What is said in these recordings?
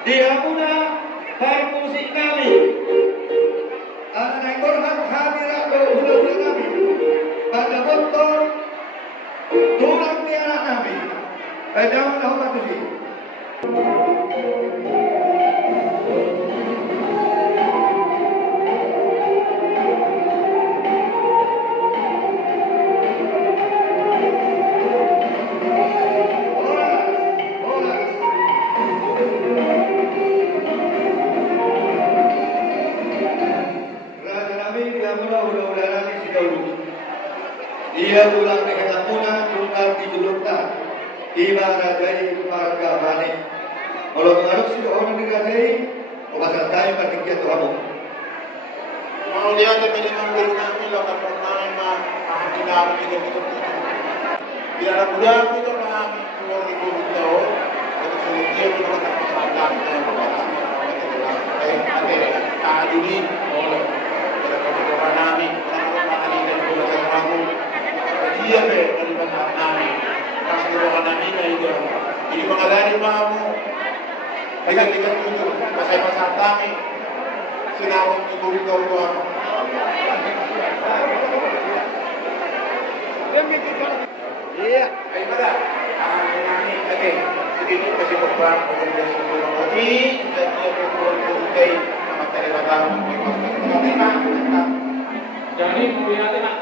Dia muna permusik kami. Anak ekor hadirat hula-hula kami. Pada motor tulang tiara kami. Jangan lupa tuh. Dia tulang kehendak muna tunggal di julukta Ibarat dari marga balik. Kalau mengarut si orang digadai Obasan tayo patikya Tuhan. Mau lihat dari mengambil kami lakukan pertama Aham kita betul. Biar budak itu kami keluar di bumi tahu. Jadi solusi itu kita pertanyaan yang pertama. Ada ini oleh kebetulan kami orang ini dan kebetulan kamu. Dia dari tempat kami. Pasti orang kami itu. Jadi mengalami kamu. Dengan tujuh, pasal kami sinawang di bumi tahu. Iya, ayo pada. Ini oke. Sedikit kasih beban kemudian sebelum lagi dan dia berkurang sama tadi batang. Jadi mulia tenang.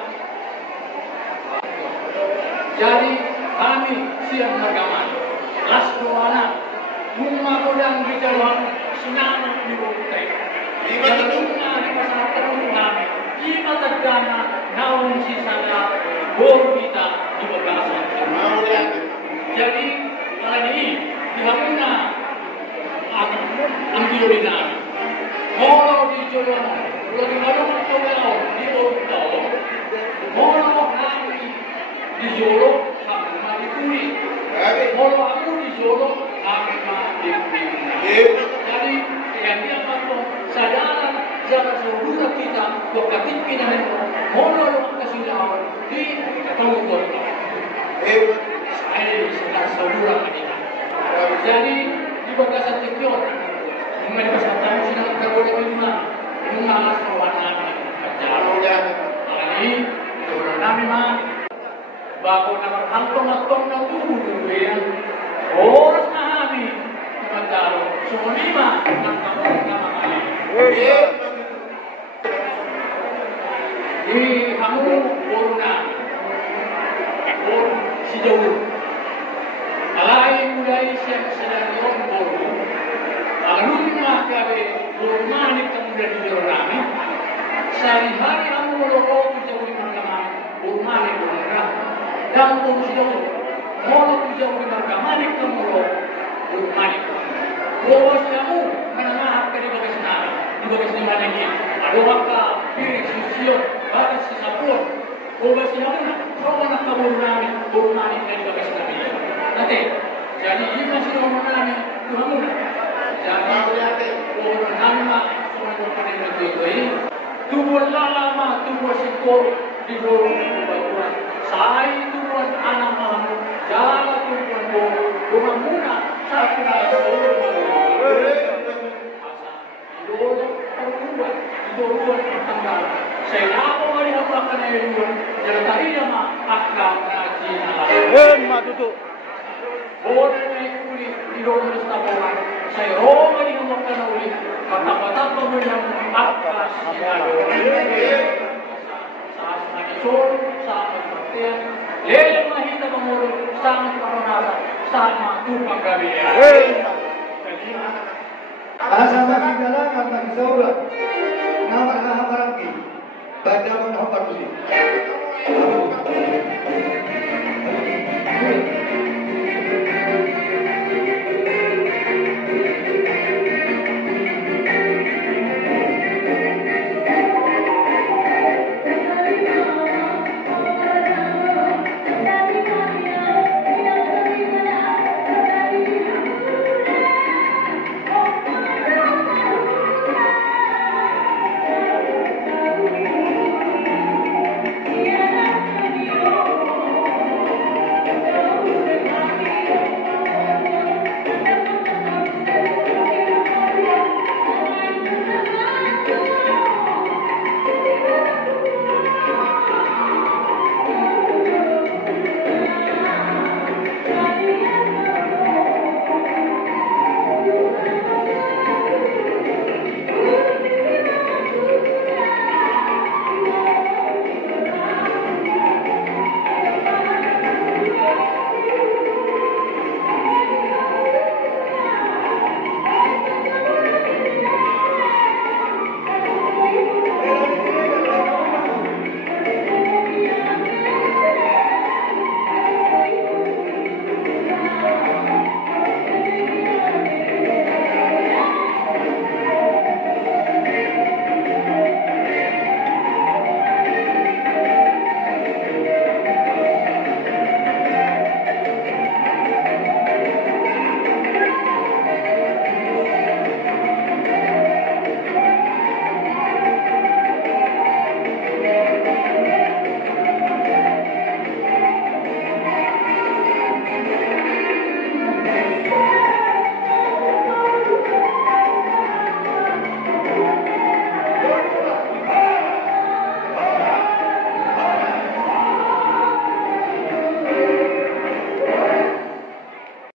Jadi kami siap beragama. Lasroana rumah kodang bicara sinama di bukti. Iba tadunga di pasar kami. Iba tadana naun sisanya bor kita di Bekasi. Jadi kali ini dihamuna ang diorina. Moro di Jolan, lagi marung Jolan di Orto. Moro kami di Jolo kami mati kuri. Moro aku di Jolo kami mati kuri. Jadi yang dia mahu sadaran jangan seluruh kita berkatip pinahan moro yang kasih lawan di Tongkol. Saya sudah seluruh kita. Jadi di bakasan tekion mengenai pasal sudah terboleh lima mengalas kawanan jalan ini orang kami mah bago na hantong na tubuh dulu ya oras kami mencari sunima ang kamong kamali di kamu borna bor si jauh alai mulai siap sedang bor alun makabe bormani kemudian di jorami sehari-hari kamu melorot jauh di mana bormani borna dan pun si jauh mau jauh di mana kamu bormani bawas kamu menengah ke di bagas di mana ini ada waktu pilih sisio bagas si sapur bawas kamu kau nak bormani ke di bagas nabi nanti jadi ini masih bormani kamu jadi orang nama semua pada itu tubuh lama tubuh sikor di bawah batuan saya tubuh anak mahu jalan tubuh rumah muna satu Idol tanggal saya apa kali apa kena idol jadi tadi nama akan ngaji nalar Matutu. boleh naik kulit idol mestapokan saya roma di rumah kena ulit kata-kata pemilihan atas saat nakisol saat perhatian leleng mahita pemurut sangat paronasa sama tukang gabian Asa magigala ang nagsaulat.